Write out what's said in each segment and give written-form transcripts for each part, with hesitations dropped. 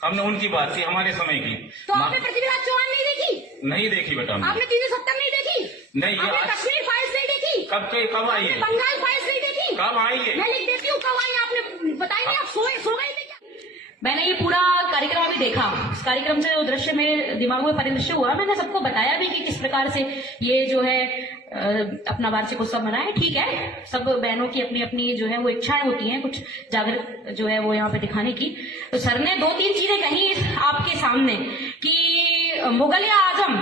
हमने उनकी बात की, हमारे समय की। तो आपने पृथ्वीराज चौहान नहीं देखी? नहीं देखी बेटा हमने। आपने 370 नहीं देखी? नहीं, ये आपने कश्मीर फाइल्स नहीं देखी? कब आई है? बंगाल फाइल्स नहीं देखी? कब आई है? मैं लिख देती हूँ कब आई, आपने बताएंगे? आप सो गए थे क्या? मैंने ये पूरा कार्यक्रम अभी देखा। इस कार्यक्रम से जो दृश्य मेरे दिमाग में परिदृश्य हुआ, मैंने सबको बताया भी कि किस प्रकार से ये जो है अपना वार्षिक उत्सव मनाए। ठीक है, सब बहनों की अपनी अपनी जो है वो इच्छाएं होती हैं, कुछ जागृत जो है वो यहाँ पे दिखाने की। तो सर ने 2-3 चीजें कही आपके सामने कि मुगल आजम,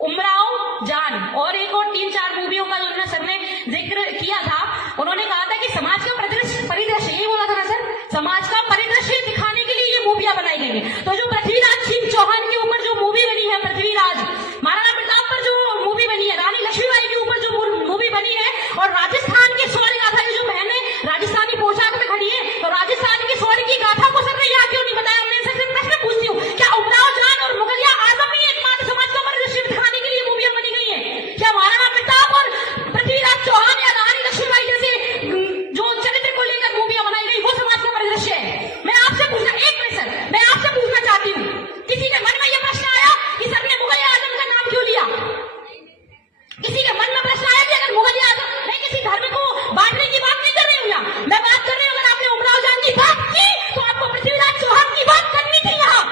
उमराव जान और एक और 3-4 मूवियों का जो सर ने जिक्र किया था। उन्होंने कहा था कि समाज का परिदृश्य यही बोला था ना सर, समाज का परिदृश्य दिखाने के लिए ये मूवियां बनाई गई है। तो जो पृथ्वीराज सिंह चौहान के ऊपर जो मूवी बनी है, पृथ्वीराज, महाराणा प्रताप पर जो मूवी बनी है, रानी लक्ष्मीबाई के ऊपर जो मूवी बनी है, और राजस्थान के शौर्य गाथा की जो बहनें राजस्थानी पोशाक में खड़ी है, तो राजस्थान के शौर्य की गाथा को सर ने यहाँ क्यों नहीं बताया? मैं सर से प्रश्न पूछती हूँ, क्या उमराव जान और मुगलिया आजम ही एकमात्र समाज का परिदृश्य दिखाने के लिए मूवियां बनी गई है? क्या महाराणा प्रताप और पृथ्वीराज चौहान या रानी लक्ष्मीबाई जैसे जो चरित्र को लेकर मूवियां बनाई गई वो समाज का परिदृश्य है? मैं आपसे पूछना, एक मिनट सर, मैं आपसे पूछना चाहती हूँ, किसी के मन में यह प्रश्न आया कि सर ने मुगल आजम का नाम क्यों लिया? किसी के मन में प्रश्न आया कि अगर मुगल आजम, मैं किसी धर्म को बांटने की बात नहीं कर रही हूँ यहाँ, मैं बात कर रही हूँ, अगर आपने उमराव जान की बात की तो आपको पृथ्वीराज चौहान की बात करनी थी यहाँ।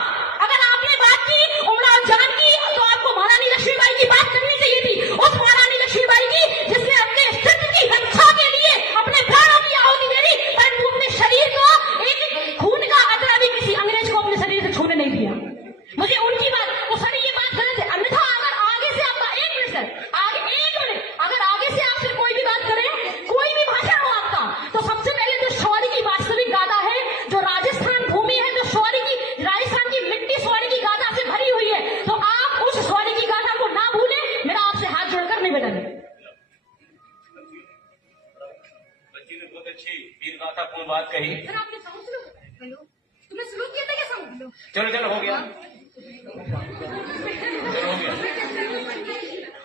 अगर आपने बात की उमराव जान की तो आपको महारानी लक्ष्मीबाई की बात करनी चाहिए थी, उस महारानी लक्ष्मीबाई की जिसने अपने अस्तित्व की रक्षा के लिए अपने प्राणों की आहुति दे दी, परंतु अपने शरीर को एक खून का कतरा भी किसी अंग्रेज को अपने शरीर से छूने नहीं दिया। मुझे उनकी बात, तो सर ये बात गलत है। अन्यथा अगर आगे से आपका, एक मिनट सर, आगे एक मिनट, अगर आगे से आपसे कोई भी बात करे, कोई भी भाषण हो आपका, तो सबसे पहले जो शौर्य की वास्तविक गाथा है, जो राजस्थान भूमि है, जो शौर्य की, राजस्थान की मिट्टी शौर्य की गाथा से भरी हुई है, तो आप उस शौर्य की गाथा को ना भूलें। मेरा आपसे हाथ जोड़कर निवेदन है। बच्ची ने बहुत अच्छी वीर गाथा पूर्ण बात कही। सर आपने समझ लो, हेलो, तुमने शुरू किया था क्या? समझ लो, चलो हो गया, चलो हो गया।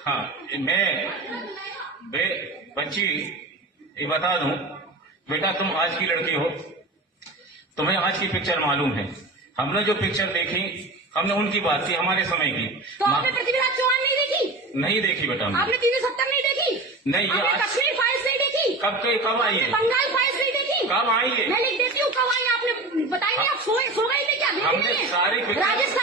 हाँ, बच्ची ये बता दूं बेटा, तुम आज की लड़की हो, तुम्हें आज की पिक्चर मालूम है। हमने जो पिक्चर देखी, हमने उनकी बात की, हमारे समय की। तो आपने पृथ्वीराज चौहान नहीं देखी? नहीं देखी बेटा हमने। आपने 370 नहीं देखी? नहीं, ये आपने कश्मीर फाइल्स नहीं देखी? कब आई है? बंगाल फाइल्स नहीं देखी? कब आई है? मैं लिख देती हूँ कब आई, आपने बताएंगे? आप सो गए थे क्या? हमने सारी राजस्थान